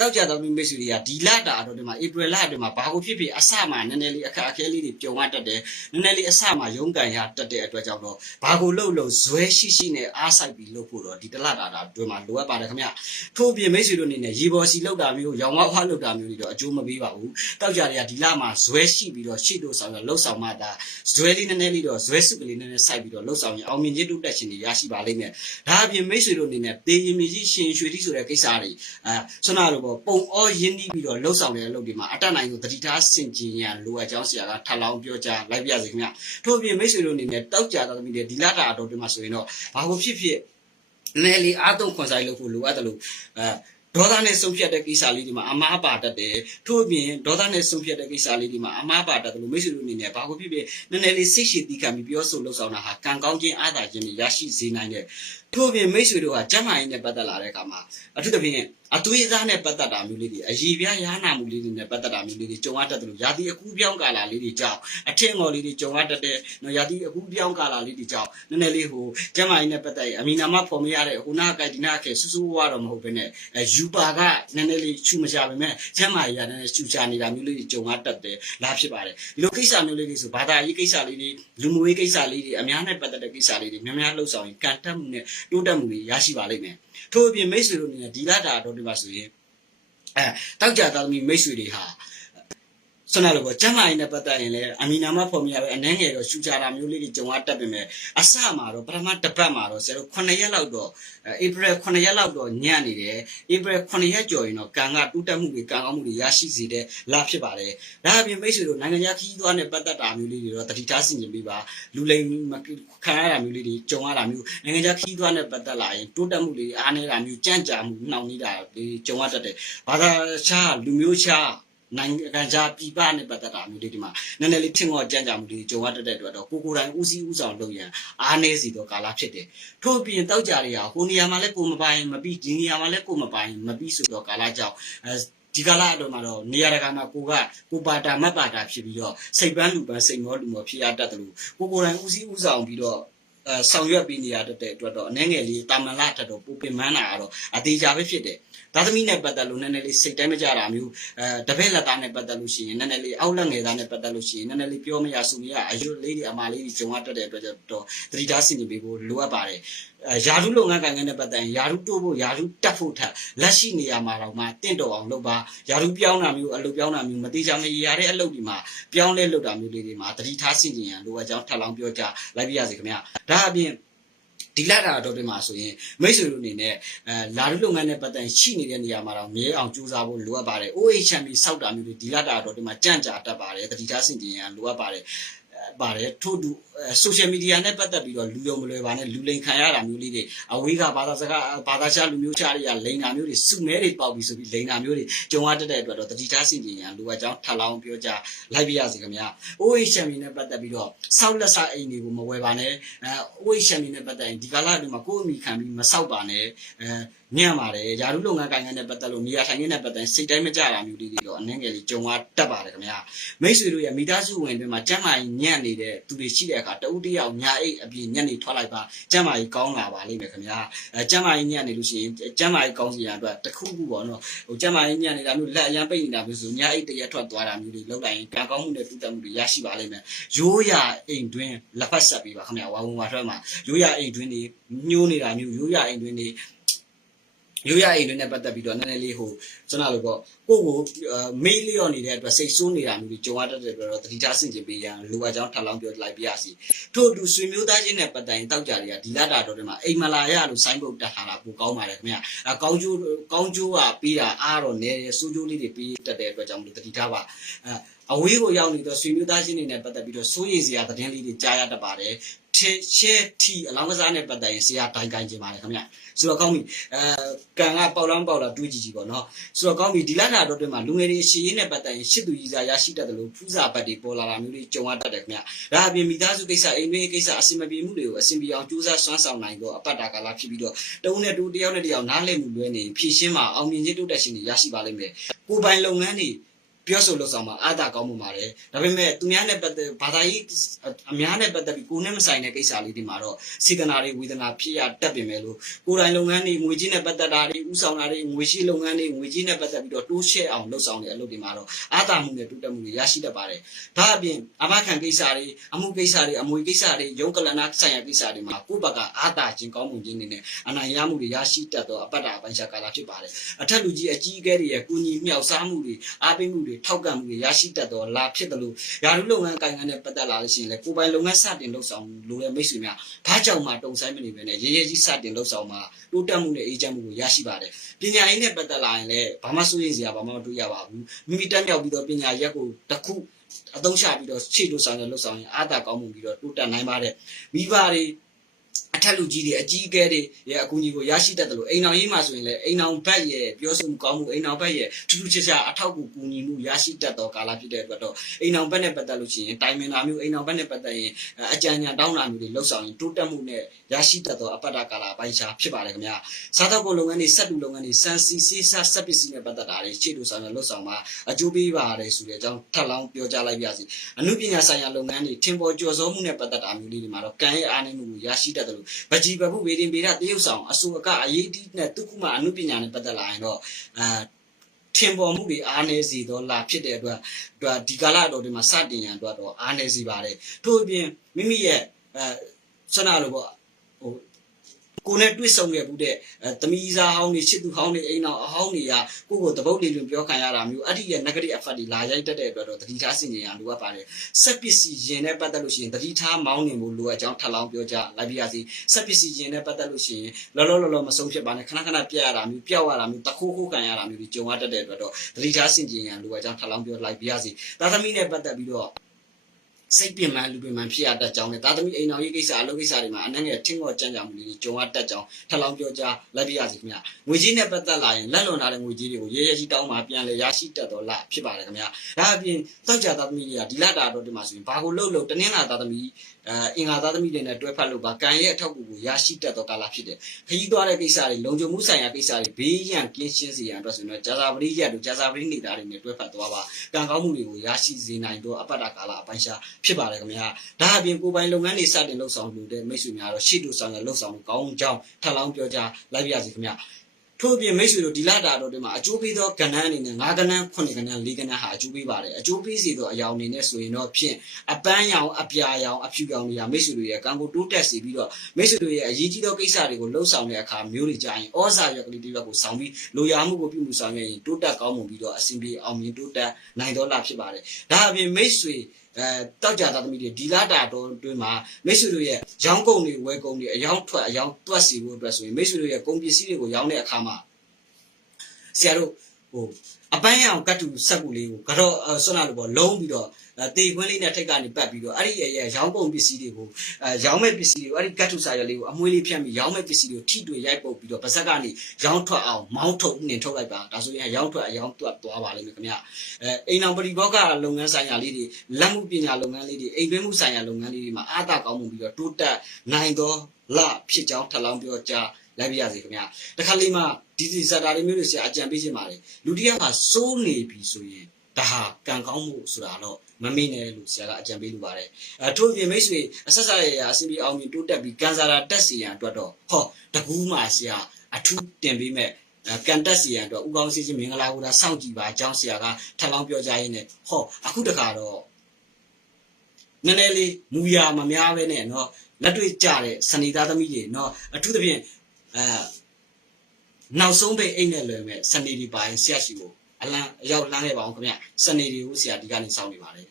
တောက်ကြတော်မိတ်ဆွေတွေကဒီလတာတော့ဒီမှာဧပြီလအတွင်းမှာဘာကိုဖြစ်ဖြစ်အစမှနည်းနည်းလေးအခက်အခဲလေးတွေကြုံရတတ်တယ်နည်းနည်းလေးအစမှရုန်းကန်ရတတ်တဲ့အတွက်ကြောင့်တော့ဘာကိုလှုပ်လို့ဇွဲရှိရှိနဲ့အားဆိုင်ပြီးလှုပ်ဖို့တော့ဒီတလတာတာအတွင်းမှာလိုအပ်ပါတယ်ခင်ဗျထို့ပြင်မိတ်ဆွေတို့အနေနဲ့ရေပေါ်စီလှုပ်တာမျိုးရောင်ဝါးဝါလှုပ်တာမျိုးတွေတော့အကျိုးမပေးပါဘူးတောက်ကြတွေကဒီလမှာဇွဲရှိပြီးတော့ရှိလို့ဆောင်ရလှုပ်ဆောင်မှသာဇွဲလေးနည်းနည်းလေးတော့ဇွဲစုကလေးနည်းနည်းစိုက်ပြီးတော့လှုပ်ဆောင်ရင်အောင်မြင်ခြင်းတုတက်ရှင်တွေရရှိပါလိမ့်မယ်ဒါအပြင်မိတ်ဆွေတို့အနေနဲ့တေရင်မြေကြီးရှင်ရွှေတိဆိုတဲ့ကိစ္စတွေအဲဆွမ်းနာလိုပေါ့ပုံအောရင်းနှီးပြီးတော့လှုပ်ဆောင်တဲ့အလုပ်တွေမှာအတတ်နိုင်ဆုံးတတိထားစင်ကြင်ရန်လိုအပ်ကြောင်းဆရာကထပ်လောင်းပြောကြားလိုက်ပြစေခင်ဗျထို့အပြင်မိတ်ဆွေတို့အနေနဲ့တောက်ကြတော်သမီးတွေဒီလတာအတော်တွေမှာဆိုရင်တော့ဘာကိုဖြစ်ဖြစ်နည်းနည်းလေးအားသုံးခွန်ဆိုင်လုပ်ဖို့လိုအပ်တယ်လို့အဲဒေါသနဲ့ဆုံးဖြတ်တဲ့ကိစ္စလေးတွေမှာအမားပါတတ်တယ်ထို့အပြင်ဒေါသနဲ့ဆုံးဖြတ်တဲ့ကိစ္စလေးတွေမှာအမားပါတတ်တယ်လို့မိတ်ဆွေတို့အနေနဲ့ဘာကိုဖြစ်ဖြစ်နည်းနည်းလေးစိတ်ရှိတီးခံပြီးပြောဆိုလှုပ်ဆောင်တာဟာကံကောင်းခြင်းအားသာခြင်းတွေရရှိစေနိုင်တဲ့ထို့အပြင်မိတ်ဆွေတို့ကကျမ်းမာရေးနဲ့ပတ်သက်လာတဲ့အခါမှာအထူးသဖြင့် အသွေးအသားနဲ့ပတ်သက်တာမျိုးလေးတွေအည်ပြားရဟနာမှုလေးတွေနဲ့ပတ်သက်တာမျိုးလေးတွေကြုံရတတ်တယ်လို့ယာတိအကူပြောင်းကာလာလေးတွေကြောင့်အထင်ငေါ်လေးတွေကြုံရတတ်တဲ့နော်ယာတိအကူပြောင်းကာလာလေးတွေကြောင့်နည်းနည်းလေးဟိုကျမ်းမာရေးနဲ့ပတ်သက်ရင်အမီနာမဖော်မရတဲ့ဟိုနာကဒီနာကဲဆူဆူဝါတော့မဟုတ်ဘဲနဲ့အဲယူပါကနည်းနည်းလေးချူမချပါပဲကျမ်းမာရေးကနည်းနည်းချူချနေတာမျိုးလေးတွေကြုံရတတ်တယ်လားဖြစ်ပါတယ်ဒီလိုကိစ္စမျိုးလေးတွေဆိုဘာသာရေးကိစ္စလေးတွေလူမှုရေးကိစ္စလေးတွေအများနဲ့ပတ်သက်တဲ့ကိစ္စလေးတွေများများလှုပ်ဆောင်ရင်ကန်တက်မှုနဲ့တိုးတက်မှုတွေရရှိပါလိမ့်မယ်ထို့အပြင်မိတ်ဆွေတို့အနေနဲ့ဒီလတာတော့ဒီမှာဆိုရင်အဲတောက်ကြသားသမီးမိတ်ဆွေတွေဟာ ဆွမ်းနာလို့ပေါ့ကျမ်းမာရေးနဲ့ပတ်သက်ရင်လည်းအမီနာမဖော်မြရပဲအနှဲငယ်တော့ရှူချတာမျိုးလေးတွေကြုံရတတ်ပေမဲ့အစမှာတော့ပထမတစ်ပတ်မှာတော့ဆရာတို့9ရက်လောက်တော့ဧပြီ9ရက်လောက်တော့ညံ့နေတယ်ဧပြီ9ရက်ကျော်ရင်တော့ကံကတူးတက်မှုတွေကံကောင်းမှုတွေရရှိစေတဲ့လဖြစ်ပါတယ်ဒါအပြင်မိတ်ဆွေတို့နိုင်ငံခြားခီးသွားနဲ့ပတ်သက်တာမျိုးလေးတွေတော့တတိထားဆင်ခြင်ပေးပါလူလိမ်ခံရတာမျိုးလေးတွေကြုံရတာမျိုးနိုင်ငံခြားခီးသွားနဲ့ပတ်သက်လာရင်တိုးတက်မှုတွေအားနေတာမျိုးကြံ့ကြာမှုနှောင့်နှေးတာတွေကြုံရတတ်တယ်ဘာသာခြားလူမျိုးခြား နိုင်ငံခြားပြည်ပနဲ့ပတ်သက်တာမျိုးလေးဒီမှာနည်းနည်းလေးထင်ငေါ်ကြံ့ကြာမှုတွေကြုံရတတ်တဲ့အတွက်တော့ကိုကိုယ်တိုင်ဦးစီးဦးဆောင်လုပ်ရန်အားနည်းစီတော့ကာလဖြစ်တယ်ထို့ပြင်တောက်ကြတွေဟာဟိုနေရာမှာလည်းကိုမပိုင်မပြီးဒီနေရာမှာလည်းကိုမပိုင်မပြီးဆိုတော့ကာလကြောင့်အဲဒီကာလအတွင်းမှာတော့နေရာတကာမှာကိုကကိုပါတာမတ်ပါတာဖြစ်ပြီးတော့စိတ်ပန်းလူပန်းစိတ်မောလူမောဖြစ်ရတတ်တယ်လို့ကိုကိုယ်တိုင်ဦးစီးဦးဆောင်ပြီးတော့အဲ ဆောင်ရွက်ပြီးနေရတဲ့အတွက်တော့အနေငယ်လေးတာမန်လာထက်တော့ပူပင်မန်းတာကတော့အသေးချာပဲဖြစ်တယ်ဒါသမီးနဲ့ပတ်သက်လို့နည်းနည်းလေးစိတ်တိုင်းမကြတာမျိုးအဲတပည့်လက်သားနဲ့ပတ်သက်လို့ရှိရင်နည်းနည်းလေးအောက်လက်ငယ်သားနဲ့ပတ်သက်လို့ရှိရင်နည်းနည်းလေးပြောမရဆိုမရအယုတ်လေးတွေအမာလေးတွေဂျုံရတတ်တဲ့အတွက်ကြောင့်တော့သတိထားဆင်ခြင်ပေးဖို့လိုအပ်ပါတယ်အဲ ယာရုလုပ်ငန်းကိုင်ငန်းနဲ့ပတ်သက်ရင်ယာရုတိုးဖို့ယာရုတက်ဖို့ထက်လက်ရှိနေရာမှာတော့မှတင့်တော်အောင်လုပ်ပါယာရုပြောင်းတာမျိုးအလုပ်ပြောင်းတာမျိုးမတိကျမရရတဲ့အလုပ်ဒီမှာပြောင်းလဲလုပ်တာမျိုးလေးတွေမှာသတိထားဆင်ခြင်ရန်လိုအပ်ကြောင်းထပ်လောင်းပြောကြလိုက်ပြရစီခင်ဗျာဒါအပြင်ဒီလာတာတော့တင်မှာဆိုရင်မိတ်ဆွေတို့အနေနဲ့အဲလာရုလုပ်ငန်းနဲ့ပတ်သက်ရှိနေတဲ့နေရာမှာတော့မြဲအောင်ကြိုးစားဖို့လိုအပ်ပါတယ်။ OHM စောက်တာမျိုးတွေဒီလာတာတော့တင်မှာကြန့်ကြာတတ်ပါတယ်။တတိထားစင်ကြင်ရန်လိုအပ်ပါတယ်။ ပါတယ်ထို့တူ social media နဲ့ပတ်သက်ပြီးတော့လူယုံမလွယ်ပါနဲ့လူလိန်ခံရတာမျိုးလေးတွေအဝေးကဘာသာစကားဘာသာခြားလူမျိုးခြားတွေကလိန်တာမျိုးတွေစုမဲတွေပေါက်ပြီးဆိုပြီးလိန်တာမျိုးတွေကြုံရတတ်တဲ့အတွက်တော့တတိထားစင်ကြင်ရန်လူအကြောင်းထပ်လောင်းပြောကြလိုက်ပြရစီခင်ဗျာ OHM နဲ့ပတ်သက်ပြီးတော့စောက်လက်စားအိမ်တွေကိုမဝယ်ပါနဲ့အဲ OHM နဲ့ပတ်သက်ရင်ဒီကာလအတွင်းမှာကိုယ်အမိခံပြီးမစောက်ပါနဲ့အဲညံ့ပါတယ်ယာရုလုပ်ငန်းကိုင်ငန်းနဲ့ပတ်သက်လို့နေရာထိုင်ခင်းနဲ့ပတ်သက်စိတ်တိုင်းမကြတာမျိုးလေးတွေတော့အနှင်းငယ်လေးကြုံရတတ်ပါတယ်ခင်ဗျာမိတ်ဆွေတို့ရဲ့မိသားစုဝင်တွေမှာကျမ်းမာရေးညံ့နေတဲ့သူတွေရှိတဲ့အခါတဦးတယောက်ညာအိတ်အပြင်ညံ့နေထွက်လိုက်ပါကျမ်းမာရေးကောင်းလာပါလိမ့်မယ်ခင်ဗျာအဲကျမ်းမာရေးညံ့နေလို့ရှိရင်ကျမ်းမာရေးကောင်းစီရန်အတွက်တစ်ခုခုပေါ့နော်ဟိုကျမ်းမာရေးညံ့နေတာမျိုးလက်အရန်ပိတ်နေတာမျိုးဆိုညာအိတ်တရက်ထွက်သွားတာမျိုးတွေလောက်လိုက်ရင်ကံကောင်းမှုနဲ့တူတက်မှုတွေရရှိပါလိမ့်မယ်ရိုးရအိမ်တွင်းလက်ဖက်ဆက်ပြီးပါခင်ဗျာဝါဝင်ဝါထွက်မှာရိုးရအိမ်တွင်းတွေညှိုးနေတာမျိုးရိုးရအိမ်တွင်းတွေ ရိုးရအိမ်တွေနဲ့ပတ်သက်ပြီးတော့နည်းနည်းလေးဟိုကျွန်တော်တို့ပေါ့ကိုကိုမေးလျော့နေတဲ့အတွက်စိတ်ဆိုးနေတာမျိုးတွေကြုံရတတ်တဲ့အတွက်တော့တတိထားဆင်ခြင်ပေးရန်လိုအပ်ကြောင်းထပ်လောင်းပြောလိုက်ပြရစီထို့အတူဆွေမျိုးသားချင်းနဲ့ပတ်သက်ရင်တောက်ကြတွေကဒီလတာတော်တွေမှာအိမ်မလာရလို့စိုင်းပုတ်တက်ထားတာပိုကောင်းပါတယ်ခင်ဗျအကောင်းကျိုးကောင်းကျိုးကပေးတာအားတော့နေတယ်စိုးကျိုးလေးတွေပေးတတ်တဲ့အတွက်ကြောင့်မလို့တတိထားပါအဲ အဝေးကိုရောက်နေတော့ဆွေမျိုးသားချင်းတွေနဲ့ပတ်သက်ပြီးတော့စိုးရိမ်စရာသတင်းလေးတွေကြားရတတ်ပါတယ်ထင်ရှဲထီအလောင်းကစားနဲ့ပတ်သက်ရင်ဆရာတိုင်ကိုင်းခြင်းပါတယ်ခင်ဗျဆိုတော့ကောင်းပြီအဲကန်ကပေါက်လောင်းပေါက်လာတွေးကြည့်ကြည့်ပေါ့နော်ဆိုတော့ကောင်းပြီဒီလတာတော့တွင်မှာလူငယ်တွေရှည်ရင်းနဲ့ပတ်သက်ရင်ရှစ်သူကြီးစားရရှိတတ်တယ်လို့ဖူးစာပတ်တွေပေါ်လာတာမျိုးတွေကြုံရတတ်တယ်ခင်ဗျဒါအပြင်မိသားစုကိစ္စအိမ်တွင်းကိစ္စအဆင်မပြေမှုတွေကိုအဆင်ပြေအောင်ကြိုးစားစွမ်းဆောင်နိုင်တော့အပတ်တာကာလဖြစ်ပြီးတော့တဦးနဲ့တူတယောက်နဲ့တယောက်နားလည်မှုလွဲနေဖြည့်ရှင်းမှာအောင်မြင်ခြင်းတိုးတက်ခြင်းတွေရရှိပါလိမ့်မယ်ကိုပိုင်လုပ်ငန်းတွေ ပြောဆိုလို့ဆောင်မှာအာသာကောင်းမှုပါတယ်ဒါပေမဲ့သူများနဲ့ပတ်သက်ဘာသာရေးအများနဲ့ပတ်သက်ပြီးကိုယ်နဲ့မဆိုင်တဲ့ကိစ္စလေးတွေမှာတော့စေတနာတွေဝေဒနာဖြစ်ရတတ်ပင်မဲ့လို့ကိုယ်တိုင်လုပ်ငန်းတွေငွေကြီးနဲ့ပတ်သက်တာတွေဥဆောင်တာတွေငွေရှိလုပ်ငန်းတွေငွေကြီးနဲ့ပတ်သက်ပြီးတော့တိုးရှဲအောင်လှုပ်ဆောင်တဲ့အလုပ်တွေမှာတော့အာသာမှုနဲ့တိုးတက်မှုတွေရရှိတတ်ပါတယ်ဒါအပြင်အမခံကိစ္စတွေအမှုကိစ္စတွေအမွေကိစ္စတွေရုံးကလနာဆိုင်ရာကိစ္စတွေမှာကိုယ့်ဘက်ကအာသာခြင်းကောင်းမှုခြင်းတွေနဲ့အနိုင်ရမှုတွေရရှိတတ်သောအပတ်တာအပိုင်းခြားကာလဖြစ်ပါတယ်အထက်လူကြီးအကြီးအကဲတွေရဲ့ကုညီမြောက်စားမှုတွေအားပေးမှုတွေထောက်ကန်မှုတွေရရှိတတ်သောလာဖြစ်တယ်လို့ယာရုလုပ်ငန်းကိုင်ငန်းနဲ့ပတ်သက်လာလို့ရှိရင်လေကိုယ်ပိုင်လုပ်ငန်းစတင်လှုပ်ဆောင်လိုတဲ့မိတ်ဆွေများဘာကြောင့်မှတုံဆိုင်မနေပဲနဲ့ရေရေကြီးစတင်လှုပ်ဆောင်မှာတိုးတက်မှုနဲ့အေးချမ်းမှုကိုရရှိပါတယ်ပညာရေးနဲ့ပတ်သက်လာရင်လည်းဘာမှစိုးရိမ်စရာဘာမှမတွေ့ရပါဘူးမိမိတက်မြောက်ပြီးတော့ပညာရက်ကိုတစ်ခုအသုံးချပြီးတော့ခြေလို့ဆောင်ရလှုပ်ဆောင်ရင်အားသာကောင်းမှုပြီးတော့တိုးတက်နိုင်ပါတယ်မိဘတွေ အထက်လူကြီးတွေအကြီးအကဲတွေရဲ့အကူအညီကိုရရှိတတ်တယ်လို့အိမ်အောင်ရေးမှာဆိုရင်လည်းအိမ်အောင်ဘက်ရဲ့ပြောဆိုမှုကောင်းမှုအိမ်အောင်ဘက်ရဲ့ထူးထူးခြားခြားအထောက်အကူကူညီမှုရရှိတတ်သောကာလဖြစ်တဲ့အတွက်တော့အိမ်အောင်ဘက်နဲ့ပတ်သက်လို့ရှိရင်တိုင်မင်တာမျိုးအိမ်အောင်ဘက်နဲ့ပတ်သက်ရင်အကြံဉာဏ်တောင်းတာမျိုးတွေလှုပ်ဆောင်ရင်တိုးတက်မှုနဲ့ရရှိတတ်သောအပတ်တာကာလပိုင်းခြားဖြစ်ပါတယ်ခင်ဗျာစားသောက်ကုန်လုပ်ငန်းတွေစက်တူလုပ်ငန်းတွေစံစီစေးစားစက်ပစ္စည်းနဲ့ပတ်သက်တာတွေခြေတူဆောင်ရလှုပ်ဆောင်မှာအကျိုးပေးပါတယ်ဆိုတဲ့အကြောင်းထပ်လောင်းပြောကြားလိုက်ပါစီအမှုပညာဆိုင်ရာလုပ်ငန်းတွေထင်ပေါ်ကျော်စောမှုနဲ့ပတ်သက်တာမျိုးလေးတွေမှာတော့ကံရဲ့အားနည်းမှုကိုရရှိတတ်တယ်လို့ဗကြီးဘဘူးဝေဒင်ပေရတရုပ်ဆောင်အဆိုအကအရေးတီးနဲ့သူခုမှအမှုပညာနဲ့ပတ်သက်လာရင်တော့အာထင်ပေါ်မှုတွေအားနည်းစေတော့လာဖြစ်တဲ့အတွက်အတွက်ဒီကာလတော်တွေမှာစတင်ရန်အတွက်တော့အားနည်းစေပါတယ်ထို့အပြင်မိမိရဲ့အဲဆွမ်းနာလို့ပေါ့ဟို ကိုနဲ့တွေ့ဆုံခဲ့ဘူးတဲ့အဲသမီးစားဟောင်းတွေချစ်သူဟောင်းတွေအိမ်တော်အဟောင်းတွေကကိုယ့်ကိုတပုတ်လေးလွန်ပြောခံရတာမျိုးအဲ့ဒီရဲ့ negative effect တွေလာရိုက်တတ်တဲ့အတွက်တော့တတိထားစင်ကြရလိုအပ်ပါတယ်စက်ပစ္စည်းရင်နဲ့ပတ်သက်လို့ရှိရင်တတိထားမောင်းနေဖို့လိုအပ်ကြောင်းထပ်လောင်းပြောကြလိုက်ပြရစီစက်ပစ္စည်းရင်နဲ့ပတ်သက်လို့ရှိရင်လောလောလောလောမဆုံးဖြစ်ပါနဲ့ခဏခဏပြက်ရတာမျိုးပျောက်ရတာမျိုးတခိုးခိုးခံရတာမျိုးတွေကြုံရတတ်တဲ့အတွက်တော့တတိထားစင်ကြရလိုအပ်ကြောင်းထပ်လောင်းပြောလိုက်ပြရစီသာသမီနဲ့ပတ်သက်ပြီးတော့ စိတ်ပင်ပန်းလူပင်ပန်းဖြစ်ရတတ်ကြောင်းနဲ့တာသမီအိမ်တော်ရေးကိစ္စအလုပ်ကိစ္စတွေမှာအနှံ့ငယ်ထင်းကောကြံ့ကြံမှုလေးတွေကြုံရတတ်ကြောင်းထပ်လောင်းပြောကြားလိုက်ပြရစီခင်ဗျငွေကြီးနဲ့ပတ်သက်လာရင်လက်လွန်ထားတဲ့ငွေကြီးတွေကိုရဲရဲကြီးတောင်းမှပြန်လဲရရှိတတ်တော့လားဖြစ်ပါတယ်ခင်ဗျဒါအပြင်သောက်ကြတာသမီတွေကဒီလတာတော့ဒီမှာဆိုရင်ဘာကိုလှုပ်လို့တနင်္လာတာသမီအဲအင်္ဂါသားသမီးတွေနဲ့တွဲဖက်လို့ပါကံရဲ့အထောက်အကူကိုရရှိတတ်သောကာလဖြစ်တယ်ခရီးသွားတဲ့ကိစ္စတွေလုံခြုံမှုဆိုင်ရာကိစ္စတွေဘေးရန်ကင်းရှင်းစေရန်အတွက်ဆိုရင်ဂျာဇာပရိရက်တို့ဂျာဇာပရိနေတာတွေနဲ့တွဲဖက်သွားပါကံကောင်းမှုတွေကိုရရှိစေနိုင်တော့အပတ္တကာလအပိုင်းရှားဖြစ်ပါတယ်ခင်ဗျာဒါအပြင်ကိုယ်ပိုင်လုပ်ငန်းတွေစတင်လှုပ်ဆောင်လို့တဲ့မိတ်ဆွေများတော့ရှေ့တူဆောင်ရလှုပ်ဆောင်မှုကောင်းကြောင်းထပ်လောင်းပြောကြားလိုက်ပါရစေခင်ဗျာထို့အပြင်မိတ်ဆွေတို့ဒီလတာတော်တွေမှာအကျိုးပေးသောကဏ္ဍအနေနဲ့၅ကဏ္ဍ9ကဏ္ဍ4ကဏ္ဍဟာအကျိုးပေးပါတယ်အကျိုးပေးစေသောအယောင်အနေနဲ့ဆိုရင်တော့ဖြင့်အပန်းရောင်အပြာရောင်အဖြူရောင်တွေကမိတ်ဆွေတို့ရဲ့ကံကိုတိုးတက်စေပြီးတော့မိတ်ဆွေတို့ရဲ့အရေးကြီးသောကိစ္စတွေကိုလှုပ်ဆောင်တဲ့အခါမျိုးတွေကြရင်ဩဇာရွက်ကလေးတွေဘက်ကိုဆောင်ပြီးလိုရာမှုကိုပြုမှုဆောင်ရွက်ရင်တိုးတက်ကောင်းမှုပြီးတော့အစဉ်ပြေအောင်မြင်တိုးတက်နိုင်တော့လာဖြစ်ပါတယ်ဒါအပြင်မိတ်ဆွေ အဲတောက်ကြသားသမီးတွေဒီလာတာတော်တွင်းမှာမိတ်ဆွေတို့ရဲ့ရောင်းကုန်တွေဝယ်ကုန်တွေအယောင်ထွက်အယောင်တွက်စီဖို့အတွက်ဆိုရင်မိတ်ဆွေတို့ရဲ့ကုန်ပစ္စည်းတွေကိုရောင်းတဲ့အခါမှာဆရာတို့ ဟိုအပန်းရောင်ကတ်တူဆက်ကူလေးကိုကတော့ဆွမ်းလာလို့ပေါ့လုံးပြီးတော့တေခွင်းလေးနဲ့ထိတ်ကနေပတ်ပြီးတော့အဲ့ဒီရဲ့ရောင်းကုန်ပစ္စည်းတွေကိုအဲရောင်းမဲ့ပစ္စည်းတွေကိုအဲ့ဒီကတ်တူစာရွက်လေးကိုအမွှေးလေးဖြတ်ပြီးရောင်းမဲ့ပစ္စည်းတွေကိုထိတွေ့ရိုက်ပုတ်ပြီးတော့ဗစက်ကနေရောင်းထွက်အောင်မောင်းထုတ်နှင်ထုတ်လိုက်ပါဒါဆိုရင်ရောင်းထွက်အရောင်းတွက်သွားပါလိမ့်မယ်ခင်ဗျအဲအိမ်အောင်ပရိဘောကလုပ်ငန်းဆိုင်ရာလေးတွေလက်မှုပညာလုပ်ငန်းလေးတွေအိမ်တွင်းမှုဆိုင်ရာလုပ်ငန်းလေးတွေမှာအားသာကောင်းမှုပြီးတော့တိုးတက်နိုင်သောလဖြစ်ကြောင်းထပ်လောင်းပြောကြားလိုက်ပြရစီခင်ဗျာတခါလေးမှ ဒီဒီဇာတာလေးမျိုးတွေဆရာအကြံပေးခြင်းပါတယ်လူတစ်ယောက်ကစိုးနေပြီဆိုရင်ဒါဟာကံကောင်းမှုဆိုတာတော့မမေ့နဲ့လို့ဆရာကအကြံပေးလိုပါတယ်အဲထို့ပြင်မိတ်ဆွေအဆက်ဆက်ရရအစီပြီးအောင်မြင်တိုးတက်ပြီးကန်စာရာတက်စီရန်အတွက်တော့ဟောတကူးမှဆရာအထူးတင်ပေးမဲ့ကန်တက်စီရန်အတွက်ဥကောင်းစီချင်းမင်္ဂလာဘူးလားစောင့်ကြည့်ပါအကြောင်းဆရာကထပ်လောင်းပြောကြားရင်းနဲ့ဟောအခုတခါတော့နည်းနည်းလေးမူရမများပဲနဲ့เนาะလက်တွေ့ကြတဲ့စနေသားသမီးတွေเนาะအထူးသဖြင့်အဲ နောက်ဆုံးပိတ်အိတ်နဲ့လွယ်မဲ့စနေဒီပိုင်းဆရာရှိကိုအလံအရောက်လှမ်းခဲ့ပါအောင်ခင်ဗျစနေဒီကိုဆရာဒီကနေစောင့်နေပါတယ်